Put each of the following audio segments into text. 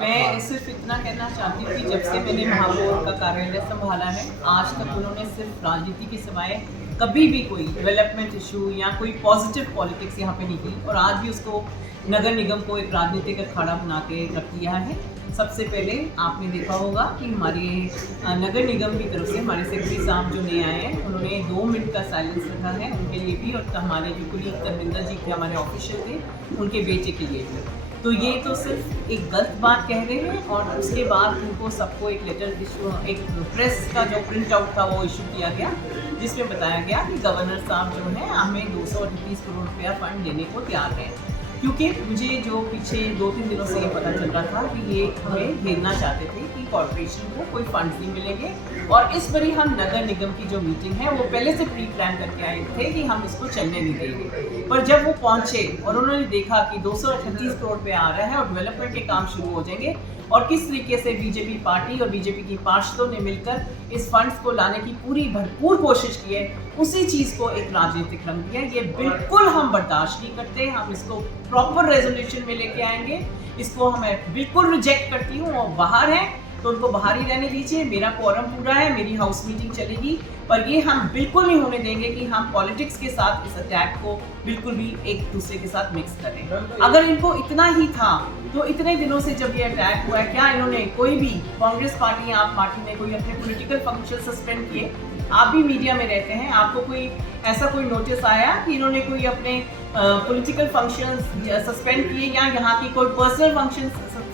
मैं सिर्फ इतना कहना चाहती हूँ कि जब से मैंने महापौर का कार्यालय संभाला है, आज तक उन्होंने सिर्फ राजनीति के सिवाय कभी भी कोई डेवलपमेंट इशू या कोई पॉजिटिव पॉलिटिक्स यहाँ पे नहीं की, और आज भी उसको नगर निगम को एक राजनीतिक अखाड़ा बना के रख दिया है। सबसे पहले आपने देखा होगा कि हमारे नगर निगम की तरफ से हमारे सेक्रेटरी साहब जो नए आए हैं, उन्होंने 2 मिनट का साइलेंस रखा है उनके लिए भी, और हमारे जो कुलीग धर्मेंद्र जी थे हमारे ऑफिशियल थे, उनके बेटे के लिए भी। तो ये तो सिर्फ एक गलत बात कह रहे हैं, और उसके बाद उनको सबको एक लेटर इशू, एक प्रेस का जो प्रिंट आउट था वो इशू किया गया, जिसमें बताया गया कि गवर्नर साहब जो है हमें 238 करोड़ रुपया फंड देने को तैयार हैं, क्योंकि मुझे जो पीछे 2-3 दिनों से ये पता चल रहा था कि ये हमें घेरना चाहते थे कि कॉर्पोरेशन को कोई फंड्स नहीं मिलेंगे, और इस बारी हम नगर निगम की जो मीटिंग है वो पहले से प्री प्लान करके आए थे कि हम इसको चलने नहीं देंगे। पर जब वो पहुंचे और उन्होंने देखा कि 238 करोड़ रुपये आ रहा है और डेवलपमेंट के काम शुरू हो जाएंगे, और किस तरीके से बीजेपी पार्टी और बीजेपी की पार्षदों ने मिलकर इस फंड्स को लाने की पूरी भरपूर कोशिश की है, उसी चीज़ को एक राजनीतिक रंग दिया। ये बिल्कुल हम बर्दाश्त नहीं करते, हम इसको प्रॉपर रेजोल्यूशन में लेके आएंगे, इसको मैं बिल्कुल रिजेक्ट करती हूँ। और बाहर है तो उनको बाहर ही रहने दीजिए, मेरा कोरम पूरा है, मेरी हाउस मीटिंग चलेगी, पर ये हम बिल्कुल नहीं होने देंगे कि हम पॉलिटिक्स के साथ इस अटैक को बिल्कुल भी एक दूसरे के साथ मिक्स करें। अगर इनको इतना ही था तो इतने दिनों से जब ये अटैक हुआ है, क्या इन्होंने कोई भी कांग्रेस पार्टी या आप पार्टी ने कोई अपने पॉलिटिकल फंक्शन सस्पेंड किए? आप भी मीडिया में रहते हैं, आपको कोई ऐसा कोई नोटिस आया कि इन्होंने कोई अपने पॉलिटिकल फंक्शंस सस्पेंड किए या यहाँ की कोई पर्सनल फंक्शन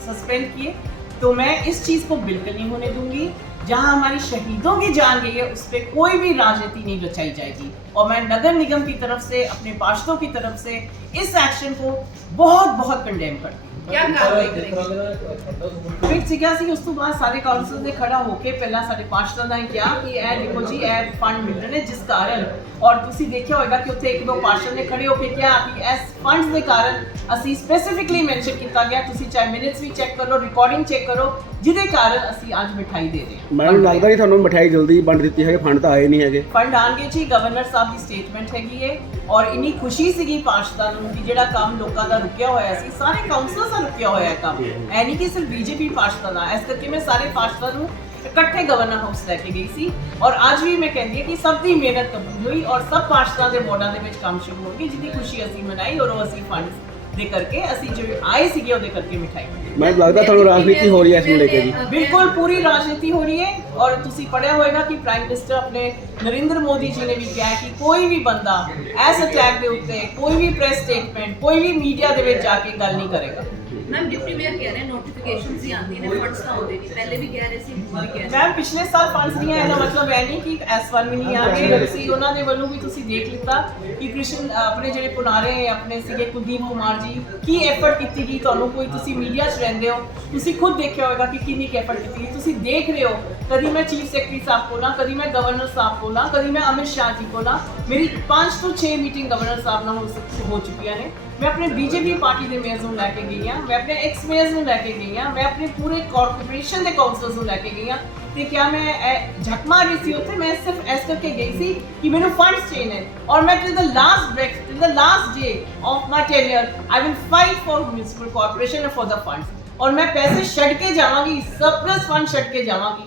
सस्पेंड किए? तो मैं इस चीज़ को बिल्कुल नहीं होने दूंगी। जहां हमारी शहीदों की जान गई है उस पर कोई भी राजनीति नहीं रचाई जाएगी, और मैं नगर निगम की तरफ से, अपने पार्षदों की तरफ से इस एक्शन को बहुत बहुत कंडेम करती हूँ। क्या कार्रवाई करेंगे? फिर सीखा सी उस तो बाद सारे काउंसिल ने खड़ा होके पहला साढ़े 5 ने किया कि ए देखो जी ए फंड मिल रहे हैं, जिस कारण, और ਤੁਸੀਂ ਦੇਖਿਆ ਹੋਵੇਗਾ ਕਿ ਉੱਥੇ 1-2 ਪਾਰਸ਼ਲ ਨੇ ਖੜੇ ਹੋ ਕੇ ਕਿਹਾ ਕਿ ਇਸ ਫੰਡਸ ਦੇ ਕਾਰਨ ਅਸੀਂ ਸਪੈਸੀਫਿਕਲੀ ਮੈਂਸ਼ਨ ਕੀਤਾ ਗਿਆ, ਤੁਸੀਂ ਚਾਹੇ ਮਿੰਟਸ ਵੀ ਚੈੱਕ ਕਰ ਲਓ, ਰਿਕਾਰਡਿੰਗ ਚੈੱਕ ਕਰੋ, ਜਿਹਦੇ ਕਾਰਨ ਅਸੀਂ ਅੱਜ ਮਿਠਾਈ ਦੇ ਰਹੇ ਹਾਂ। ਮੈਨੂੰ ਲੱਗਦਾ ਨਹੀਂ ਤੁਹਾਨੂੰ ਮਿਠਾਈ ਜਲਦੀ ਵੰਡ ਦਿੱਤੀ ਹੈ, ਫੰਡ ਤਾਂ ਆਏ ਨਹੀਂ ਹੈਗੇ। ਫੰਡ ਆਣਗੇ ਜੀ, ਗਵਰਨਰ ਸਾਹਿਬ ਦੀ ਸਟੇਟਮੈਂਟ ਹੈਗੀ ਹੈ, ਔਰ ਇੰਨੀ ਖੁਸ਼ੀ ਸੀਗੀ ਪਾਰਸ਼ਦਾਂ ਨੂੰ ਕਿ ਜਿਹੜਾ ਕੰਮ ਲੋਕਾਂ ਦਾ ਰੁਕਿਆ ਹੋਇਆ ਸੀ, ਸਾਰੇ ਕਾਉਂਸਲਰਸ ਦਾ ਰੁਕਿਆ ਹੋਇਆ ਕੰਮ, ਐ ਨਹੀਂ ਕਿ ਸਿਰਫ ਬੀਜੇਪੀ ਪਾਰਸ਼ਦਾਂ ਦਾ। ਇਸ ਕਰਕੇ ਮੈਂ ਸਾਰੇ ਪਾਰਸ਼ਦਾਂ ਨੂੰ ਇਕੱਠੇ ਗਵਰਨਰ ਹਾਊਸ ਲੈ ਕੇ ਗਈ ਸੀ, ਔਰ ਅੱਜ ਵੀ ਮੈਂ ਕਹਿੰਦੀ ਹਾਂ ਕਿ ਸਭ ਦੀ ਮਿਹਨਤ ਕਬੂਲ ਹੋਈ, ਔਰ ਸਭ ਪਾਰਸ਼ਦਾਂ ਦੇ ਬੋਰਡਾਂ ਦੇ ਵਿੱਚ ਕੰਮ ਸ਼ੁਰੂ ਹੋ ਗਏ, ਜਿਹਦੀ ਖੁਸ਼ੀ ਅਸੀਂ ਮਨਾਈ, ਔਰ ਉਹ ਅਸੀਂ ਫੰਡਸ ਦੇ ਕਰਕੇ ਅਸੀਂ ਜੋ ਆਏ ਸੀਗੇ ਉਹਦੇ ਕਰਕੇ ਮਿਠਾਈ। ਮੈਨੂੰ ਲੱਗਦਾ ਤੁਹਾਨੂੰ ਰਾਜਨੀਤੀ ਹੋ ਰਹੀ ਹੈ ਇਸ ਨੂੰ ਲੈ ਕੇ ਜੀ। बिल्कुल पूरी राजनीति हो रही है, और तुसी पढ़िया होएगा कि प्राइम मिनिस्टर अपने नरेंद्र मोदी जी ने भी कहा है कि कोई भी बंदा इस अटैक के उत्ते कोई भी प्रेस स्टेटमेंट, कोई भी मीडिया ਦੇ ਵਿੱਚ ਜਾ ਕੇ ਗੱਲ नहीं करेगा। मैम डिप्टी मेयर कह रहे हैं नोटिफिकेशंस ही आती ने, फंड्स ना होते नहीं, पहले भी कह रहे सी, भी कह रहे। मैम पिछले साल फंड्स नहीं आए, मतलब है नहीं कि S1 ਵੀ ਨਹੀਂ ਆ ਗਏ। ਤੁਸੀਂ ਉਹਨਾਂ ਦੇ ਵੱਲੋਂ ਵੀ ਤੁਸੀਂ ਦੇਖ ਲਿੱਤਾ ਕਿ ਕ੍ਰਿਸ਼ਨ ਆਪਣੇ ਜਿਹੜੇ ਪੁਨਾਰੇ ਆਪਣੇ ਸੀਗੇ ਕੁਲਦੀਪ ਕੁਮਾਰ ਜੀ ਕੀ ਐਫਰਟ ਕੀਤੀ ਗਈ, ਤੁਹਾਨੂੰ ਕੋਈ ਤੁਸੀਂ ਮੀਡੀਆ 'ਚ ਰਹਿੰਦੇ ਹੋ, ਤੁਸੀਂ ਖੁਦ ਦੇਖਿਆ ਹੋਵੇਗਾ ਕਿ ਕਿੰਨੀ ਐਫਰਟ ਕੀਤੀ ਗਈ, ਤੁਸੀਂ ਦੇਖ ਰਹੇ ਹੋ। ਕਦੀ ਮੈਂ ਚੀਫ ਸੈਕਟਰੀ ਸਾਹਿਬ ਕੋਲ, ਕਦੀ ਮੈਂ ਗਵਰਨਰ ਸਾਹਿਬ ਕੋਲ, ਕਦੀ ਮੈਂ ਅਮਿਤ ਸ਼ਾਹ ਜੀ ਕੋਲ, ਮੇਰੀ 5 ਤੋਂ 6 ਮੀਟਿੰਗ ਗਵਰਨਰ ਸਾਹਿਬ ਨਾਲ ਹੋ ਚੁੱਕੀਆਂ ਨੇ। मैं अपने बीजेपी पार्टी के मेयर्स लैके गई हाँ, मैं अपने एक्स मेयर्स लैके गई हाँ, मैं अपने पूरे कॉर्पोरेशन के काउंसलर्स लैके गई हाँ। तो क्या मैं झक मार रही थी उत्थे? मैं सिर्फ ऐस करके गई थी कि मैंने फंड्स चाहिए, और मैं till the last break, till the last day of my tenure I will fight for municipal corporation for the funds, और मैं पैसे छड़ के जावांगी, सरप्लस फंड छड़ के जावांगी।